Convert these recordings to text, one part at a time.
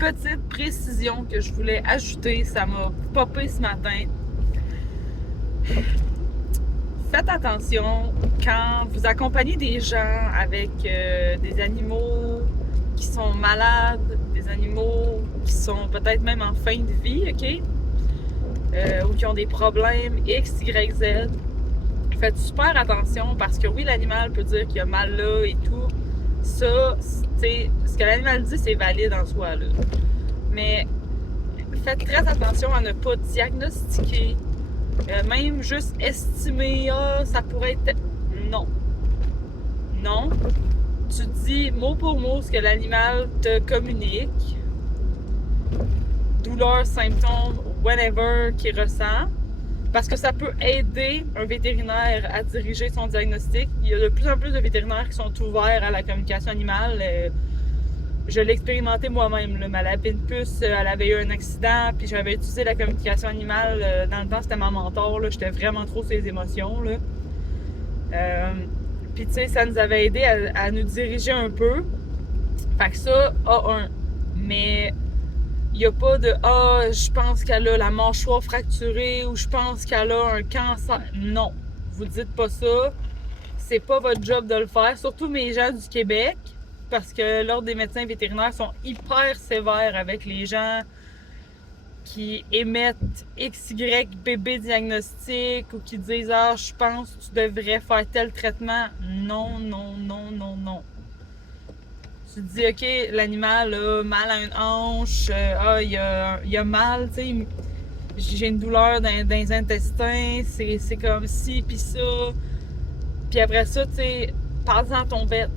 petite précision que je voulais ajouter, ça m'a popé ce matin. Faites attention quand vous accompagnez des gens avec des animaux qui sont malades, des animaux qui sont peut-être même en fin de vie, ok? Ou qui ont des problèmes X, Y, Z. Faites super attention parce que oui, l'animal peut dire qu'il a mal là et tout. Ça, ce que l'animal dit, c'est valide en soi, là. Mais faites très attention à ne pas diagnostiquer, même juste estimer, ça pourrait être... Non. Non. Tu dis mot pour mot ce que l'animal te communique. Douleur, symptômes, whatever qu'il ressent. Parce que ça peut aider un vétérinaire à diriger son diagnostic. Il y a de plus en plus de vétérinaires qui sont ouverts à la communication animale. Je l'ai expérimenté moi-même. Ma lapine puce, elle avait eu un accident, puis j'avais utilisé la communication animale. Dans le temps, c'était ma mentor. J'étais vraiment trop sur les émotions. Puis tu sais, ça nous avait aidé à nous diriger un peu. Fait que ça, A1. Mais il n'y a pas de « Ah, je pense qu'elle a la mâchoire fracturée » ou « Je pense qu'elle a un cancer ». Non, vous dites pas ça. C'est pas votre job de le faire. Surtout mes gens du Québec, parce que l'Ordre des médecins vétérinaires sont hyper sévères avec les gens qui émettent XY bébé diagnostic ou qui disent « Ah, je pense que tu devrais faire tel traitement ». Non, non, non, non, non. Tu te dis, OK, l'animal a mal à une hanche, il a mal, tu sais, j'ai une douleur dans les intestins, c'est comme ci, puis ça. Puis après ça, tu sais, parle-en à ton vet.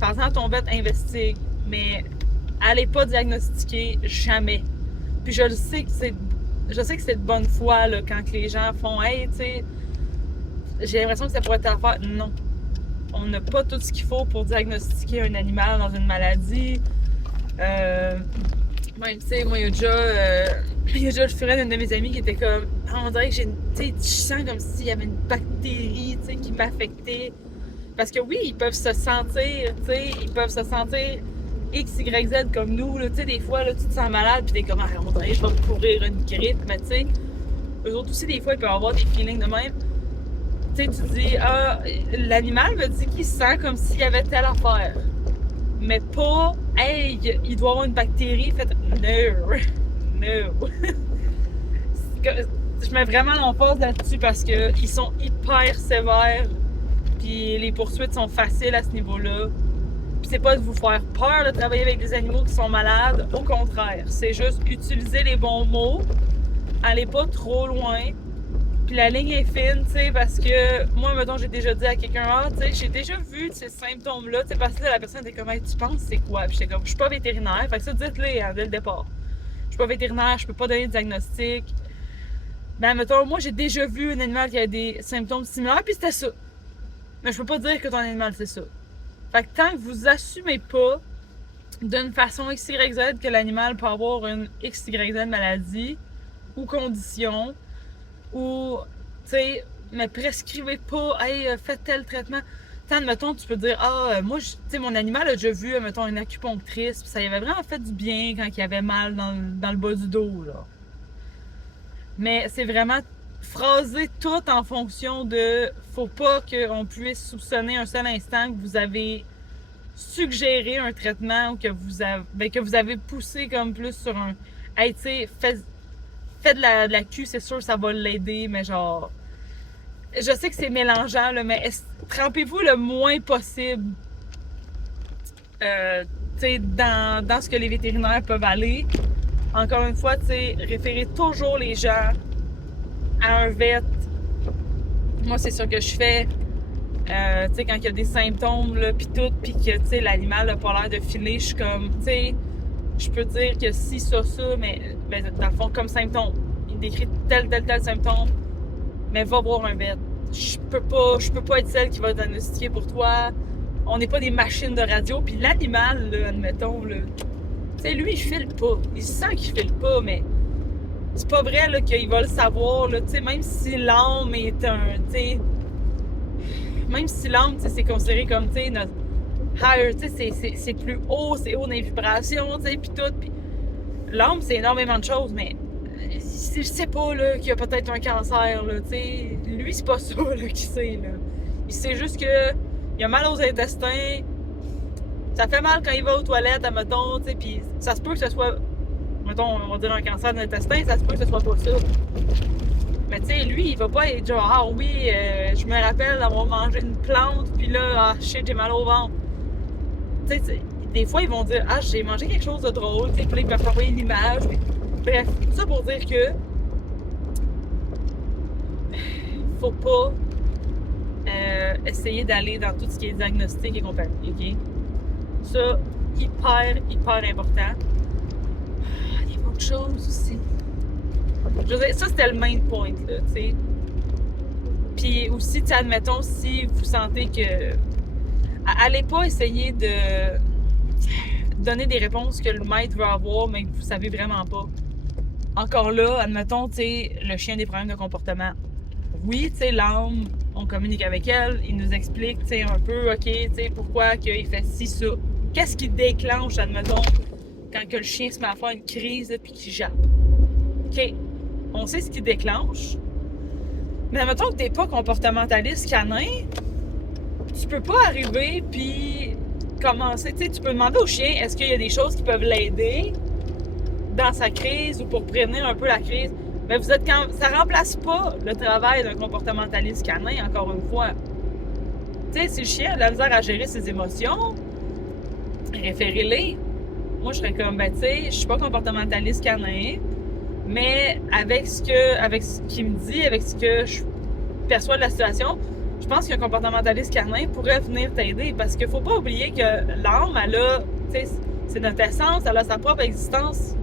Parle-en à ton vet, investigue. Mais allez pas diagnostiquer, jamais. Puis je sais que c'est de bonne foi, là, quand les gens font, hey, tu sais, j'ai l'impression que ça pourrait être l'affaire. Non. On n'a pas tout ce qu'il faut pour diagnostiquer un animal dans une maladie. Même, tu sais, moi, il y a déjà le frère d'une de mes amies qui était comme, on dirait que je sens comme s'il y avait une bactérie, tu sais, qui m'affectait. Parce que oui, ils peuvent se sentir, tu sais, X, Y, Z comme nous, tu sais, des fois, là, tu te sens malade, puis t'es comme, on dirait que je vais me courir une grippe, mais tu sais, eux autres aussi, des fois, ils peuvent avoir des feelings de même. Tu sais, tu dis, l'animal me dit qu'il se sent comme s'il y avait telle affaire. Mais pas, hey, il doit avoir une bactérie. Faites, no. No. Je mets vraiment l'emphase là-dessus parce qu'ils sont hyper sévères. Puis les poursuites sont faciles à ce niveau-là. Puis c'est pas de vous faire peur de travailler avec des animaux qui sont malades. Au contraire, c'est juste utiliser les bons mots. Allez pas trop loin. Puis la ligne est fine, tu sais, parce que moi, mettons, j'ai déjà dit à quelqu'un, tu sais, j'ai déjà vu ces symptômes-là, tu sais, parce que la personne était comme, hey, tu penses c'est quoi? Puis j'étais comme, je suis pas vétérinaire, fait que ça, dites-le dès le départ. Je suis pas vétérinaire, je peux pas donner de diagnostic. Ben, mettons, moi, j'ai déjà vu un animal qui a des symptômes similaires, puis c'était ça. Mais je peux pas dire que ton animal, c'est ça. Fait que tant que vous assumez pas d'une façon XYZ que l'animal peut avoir une XYZ maladie ou condition, ou, tu sais, me prescrivez pas, hey, faites tel traitement. Tant, admettons, tu peux dire, moi, tu sais, mon animal a déjà vu, mettons, une acupunctrice, puis ça lui avait vraiment fait du bien quand il avait mal dans le bas du dos, là. Mais c'est vraiment phraser tout en fonction de, faut pas qu'on puisse soupçonner un seul instant que vous avez suggéré un traitement ou que vous avez poussé comme plus sur un, hey, tu sais, faites de la queue, c'est sûr ça va l'aider, mais genre, je sais que c'est mélangeant, là, mais trempez-vous le moins possible dans ce que les vétérinaires peuvent aller. Encore une fois, référez toujours les gens à un vet. Moi, c'est ça que je fais. Quand il y a des symptômes, là, pis tout, pis que, l'animal n'a pas l'air de filer, je suis comme, je peux dire que si, ça, mais dans le fond, comme symptôme. Il décrit tel symptôme, mais va voir un vet. Je peux pas être celle qui va diagnostiquer pour toi. On n'est pas des machines de radio. Puis l'animal, là, admettons, là, lui, il file pas. Il sent qu'il file pas, mais c'est pas vrai là, qu'il va le savoir. Là, même si l'âme est même si l'âme, c'est considéré comme notre higher, c'est plus haut, c'est haut dans les vibrations, puis tout. Pis l'âme, c'est énormément de choses, mais je sais pas là, qu'il y a peut-être un cancer, là, t'sais. Lui, c'est pas ça là, qu'il sait. Là. Il sait juste que il a mal aux intestins, ça fait mal quand il va aux toilettes, admettons, puis ça se peut que ce soit, mettons, on va dire un cancer de l'intestin, ça se peut que ce soit pas ça. Mais tu sais, lui, il va pas être genre, ah oui, je me rappelle d'avoir mangé une plante, puis là, ah shit, j'ai mal au ventre. Tu sais, des fois, ils vont dire, ah, j'ai mangé quelque chose de drôle, tu sais, puis là, ils peuvent envoyer une image. Bref, tout ça pour dire que faut pas essayer d'aller dans tout ce qui est diagnostic et compagnie, ok? Ça, hyper important. Il y a autre chose aussi. Je veux dire, ça, c'était le main point, là, tu sais. Puis aussi, tu sais, admettons, si vous sentez que... Allez pas essayer de donner des réponses que le maître veut avoir, mais que vous savez vraiment pas. Encore là, admettons, tu sais, le chien a des problèmes de comportement. Oui, tu sais, l'âme, on communique avec elle, il nous explique, tu sais, un peu, OK, tu sais, pourquoi qu'il fait ci, ça. Qu'est-ce qui déclenche, admettons, quand que le chien se met à faire une crise puis qu'il jappe. OK, on sait ce qui déclenche, mais admettons que t'es pas comportementaliste canin, tu peux pas arriver puis commencer, tu sais, tu peux demander au chien, est-ce qu'il y a des choses qui peuvent l'aider dans sa crise ou pour prévenir un peu la crise. Mais vous êtes quand... ça remplace pas le travail d'un comportementaliste canin, encore une fois. Tu sais, si le chien a de la misère à gérer ses émotions, référez-les. Moi, je serais comme, ben, tu sais, je suis pas comportementaliste canin, mais avec ce qu'il me dit, avec ce que je perçois de la situation, je pense qu'un comportementaliste canin pourrait venir t'aider parce qu'il faut pas oublier que l'âme, elle a, tu sais, c'est notre essence, elle a sa propre existence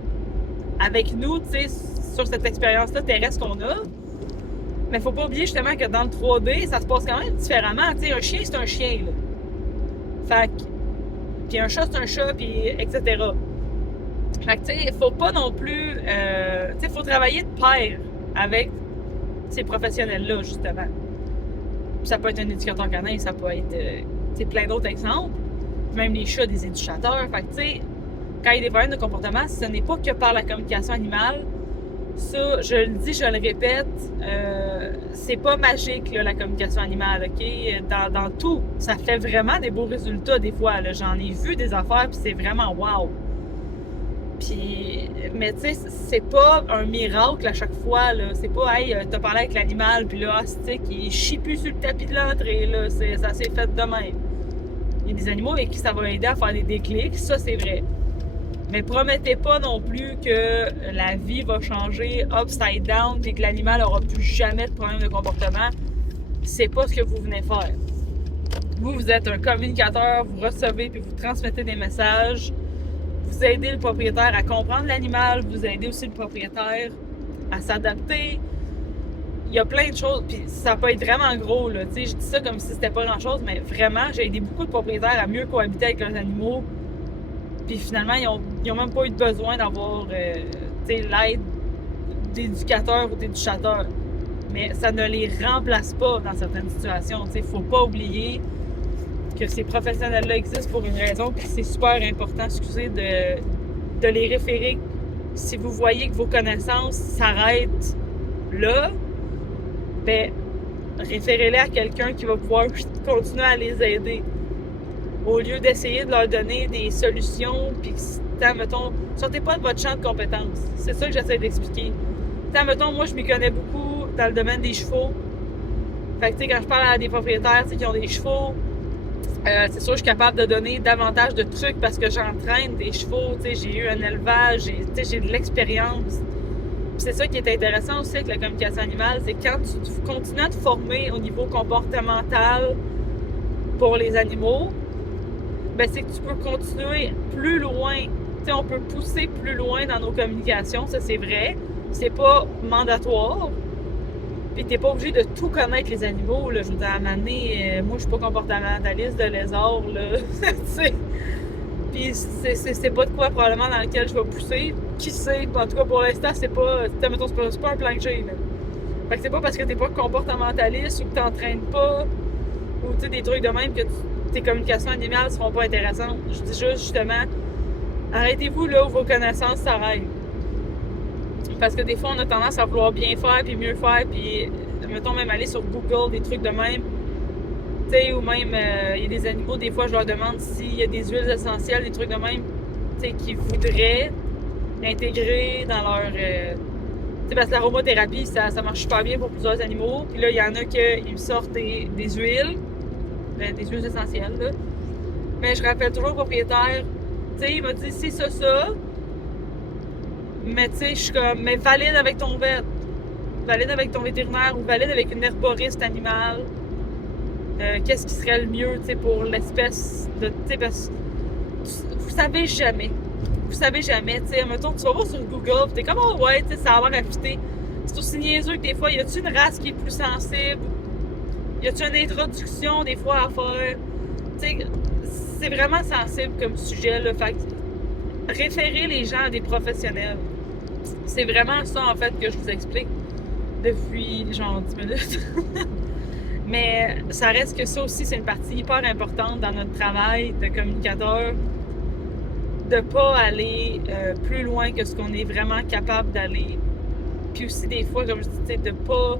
avec nous, tu sais, sur cette expérience-là terrestre qu'on a. Mais faut pas oublier justement que dans le 3D, ça se passe quand même différemment. Tu sais, un chien, c'est un chien, là. Fait que... Puis un chat, c'est un chat, puis etc. Fait que, tu sais, faut pas non plus... tu sais, faut travailler de pair avec ces professionnels-là, justement. Puis ça peut être un éducateur canin, ça peut être, tu sais, plein d'autres exemples. Même les chats, des éducateurs. Fait que, tu sais, quand il y a des problèmes de comportement, ce n'est pas que par la communication animale. Ça, je le dis, je le répète, c'est pas magique, là, la communication animale, OK? Dans tout, ça fait vraiment des beaux résultats, des fois, là. J'en ai vu des affaires, puis c'est vraiment wow! Puis, mais tu sais, c'est pas un miracle à chaque fois, là. C'est pas, hey, t'as parlé avec l'animal, puis là, stick, il chie plus sur le tapis de l'entrée, là. Ça s'est fait de même. Il y a des animaux avec qui ça va aider à faire des déclics, ça, c'est vrai. Mais promettez pas non plus que la vie va changer upside down et que l'animal n'aura plus jamais de problème de comportement. C'est pas ce que vous venez faire. Vous êtes un communicateur, vous recevez puis vous transmettez des messages. Vous aidez le propriétaire à comprendre l'animal, vous aidez aussi le propriétaire à s'adapter. Il y a plein de choses, puis ça peut être vraiment gros, là. Tu sais, je dis ça comme si c'était pas grand-chose, mais vraiment, j'ai aidé beaucoup de propriétaires à mieux cohabiter avec leurs animaux. Puis finalement, ils ont même pas eu besoin d'avoir l'aide d'éducateurs ou d'éducateurs. Mais ça ne les remplace pas dans certaines situations. Il ne faut pas oublier que ces professionnels-là existent pour une raison, puis c'est super important, de les référer. Si vous voyez que vos connaissances s'arrêtent là, ben référez-les à quelqu'un qui va pouvoir continuer à les aider. Au lieu d'essayer de leur donner des solutions, puis mettons, sortez pas de votre champ de compétences. C'est ça que j'essaie d'expliquer. Mettons, moi, je m'y connais beaucoup dans le domaine des chevaux. Fait que, tu sais, quand je parle à des propriétaires qui ont des chevaux, c'est sûr que je suis capable de donner davantage de trucs parce que j'entraîne des chevaux, tu sais, j'ai eu un élevage, j'ai de l'expérience. Puis c'est ça qui est intéressant aussi avec la communication animale, c'est quand tu continues à te former au niveau comportemental pour les animaux, ben c'est que tu peux continuer plus loin. Tu sais, on peut pousser plus loin dans nos communications, ça c'est vrai. C'est pas mandatoire. Puis t'es pas obligé de tout connaître les animaux, là. Je veux dire, à un moment donné, moi je suis pas comportementaliste de lézard, là. Tu sais. Puis c'est pas de quoi probablement dans lequel je vais pousser. Qui sait? En tout cas, pour l'instant, c'est pas un plan que j'ai, là. Fait que c'est pas parce que t'es pas comportementaliste ou que t'entraînes pas ou tu sais, des trucs de même que tes communications animales seront pas intéressantes. Je dis juste, justement, arrêtez-vous là où vos connaissances s'arrêtent. Parce que des fois, on a tendance à vouloir bien faire, puis mieux faire, puis mettons même aller sur Google, des trucs de même. Tu sais, ou même, il y a des animaux, des fois, je leur demande s'il y a des huiles essentielles, des trucs de même, tu sais, qu'ils voudraient intégrer dans leur... tu sais, parce que l'aromathérapie, ça marche super bien pour plusieurs animaux. Puis là, il y en a qui me sortent des huiles, des huiles essentielles, là. Mais je rappelle toujours au propriétaire, tu sais, il m'a dit, c'est ça. Mais tu sais, je suis comme, mais valide avec ton vet. Valide avec ton vétérinaire ou valide avec une herboriste animale. Qu'est-ce qui serait le mieux, tu sais, pour l'espèce de... Tu sais, parce que vous savez jamais. Vous savez jamais, tu sais. Mettons, tu vas voir sur Google, pis t'es comme, oh ouais, tu sais, ça a l'air affûté. C'est aussi niaiseux que des fois, y a-tu une race qui est plus sensible? Y a-tu une introduction, des fois, à faire? Tu sais, c'est vraiment sensible comme sujet, là. Fait que référer les gens à des professionnels. C'est vraiment ça, en fait, que je vous explique depuis, genre, 10 minutes. Mais ça reste que ça aussi, c'est une partie hyper importante dans notre travail de communicateur, de pas aller plus loin que ce qu'on est vraiment capable d'aller. Puis aussi, des fois, comme je dis, de pas...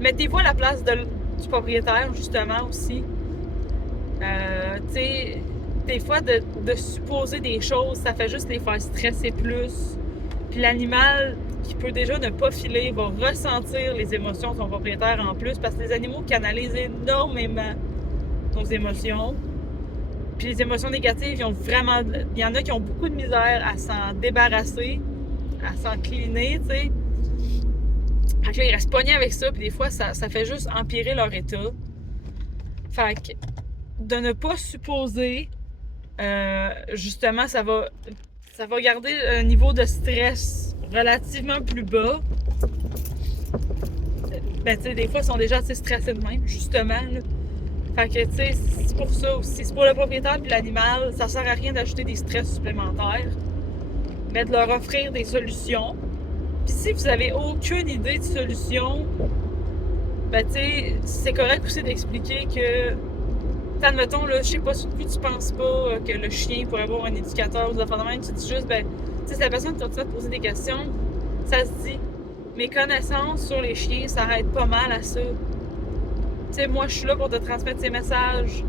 Mettez-vous à la place du propriétaire, justement, aussi. Tu sais, des fois, de supposer des choses, ça fait juste les faire stresser plus. Puis l'animal qui peut déjà ne pas filer va ressentir les émotions de son propriétaire en plus, parce que les animaux canalisent énormément nos émotions. Puis les émotions négatives, il y en a qui ont beaucoup de misère à s'en débarrasser, à s'en cleaner, tu sais. Fait que là, ils restent pognés avec ça, puis des fois, ça fait juste empirer leur état. Fait que de ne pas supposer, justement, ça va garder un niveau de stress relativement plus bas. Ben, tu sais, des fois, ils sont déjà assez stressés de même, justement, là. Fait que, tu sais, c'est pour ça aussi. C'est pour le propriétaire et l'animal, ça sert à rien d'ajouter des stress supplémentaires, mais de leur offrir des solutions. Puis si vous avez aucune idée de solution, ben, tu sais, c'est correct aussi d'expliquer que, admettons, là, je sais pas, si tu penses pas que le chien pourrait avoir un éducateur ou des affaires de même, tu dis juste, ben, tu sais, si la personne continue de poser des questions, ça se dit. Mes connaissances sur les chiens s'arrêtent pas mal à ça. Tu sais, moi, je suis là pour te transmettre ces messages,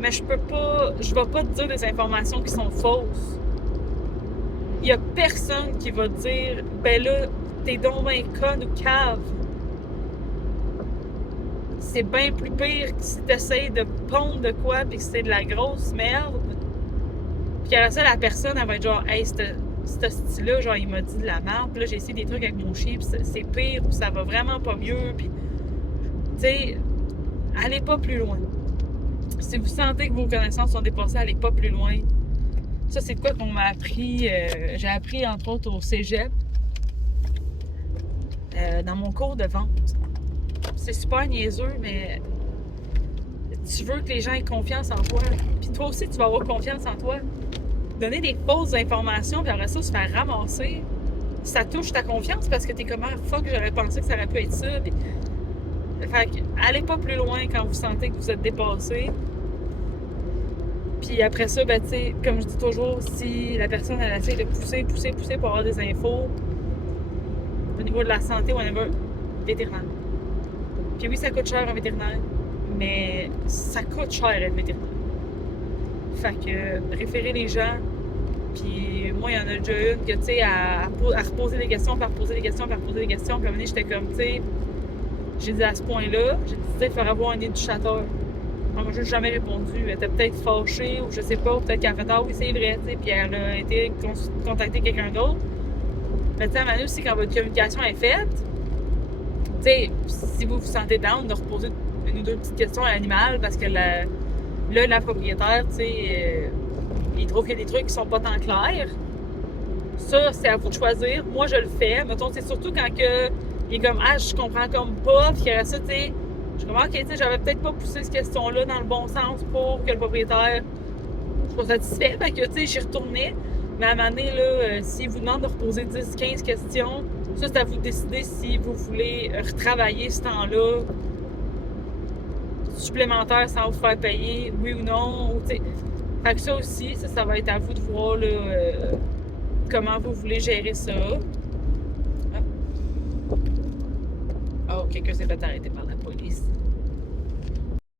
mais je vais pas te dire des informations qui sont fausses. Il y a personne qui va te dire, ben là, t'es donc ben conne ou cave. C'est bien plus pire que si t'essayes de pondre de quoi pis que c'est de la grosse merde. Puis après ça, la personne, elle va être genre, hey, ce style-là, genre, il m'a dit de la merde. Puis là, j'ai essayé des trucs avec mon chien, pis c'est pire, ou ça va vraiment pas mieux. Puis, tu sais, allez pas plus loin. Si vous sentez que vos connaissances sont dépassées, allez pas plus loin. Ça, c'est quoi qu'on m'a appris. J'ai appris, entre autres, au cégep, dans mon cours de vente. C'est super niaiseux, mais tu veux que les gens aient confiance en toi. Puis toi aussi, tu vas avoir confiance en toi. Donner des fausses informations, puis après ça, se faire ramasser, ça touche ta confiance parce que t'es comme, ah, fuck, j'aurais pensé que ça aurait pu être ça. Puis... Fait que, allez pas plus loin quand vous sentez que vous êtes dépassé. Puis après ça, ben, tu sais, comme je dis toujours, si la personne, elle essaie de pousser pour avoir des infos au niveau de la santé ou au niveau vétérinaire. Puis oui, ça coûte cher un vétérinaire, mais ça coûte cher être vétérinaire. Fait que référer les gens, puis moi, il y en a déjà une que, tu sais, à reposer des questions, faire reposer des questions, puis à un moment donné, j'étais comme, tu sais, j'ai dit à ce point-là, j'ai dit, tu sais, il faudrait avoir un éducateur. Moi, je n'ai jamais répondu. Elle était peut-être fâchée, ou je sais pas, ou peut-être qu'elle a fait, ah oui, c'est vrai, tu sais, puis elle a été contacter quelqu'un d'autre. Mais tu sais, à un moment donné aussi, quand votre communication est faite, tu sais, si vous vous sentez down, de reposer une ou deux petites questions à l'animal, parce que la propriétaire, tu sais, il trouve qu'il y a des trucs qui sont pas tant clairs. Ça, c'est à vous de choisir. Moi, je le fais. Mettons, c'est surtout quand il est comme, ah, je comprends comme pas, puis après ça, tu sais, je comprends, ok, tu sais, j'avais peut-être pas poussé cette question-là dans le bon sens pour que le propriétaire soit satisfait. Fait que, tu sais, j'y retournais. Mais à un moment donné, là, s'il vous demande de reposer 10, 15 questions, ça, c'est à vous de décider si vous voulez retravailler ce temps-là supplémentaire sans vous faire payer, oui ou non. Ou, fait que ça aussi, ça va être à vous de voir là, comment vous voulez gérer ça. quelqu'un s'est fait arrêter par la police.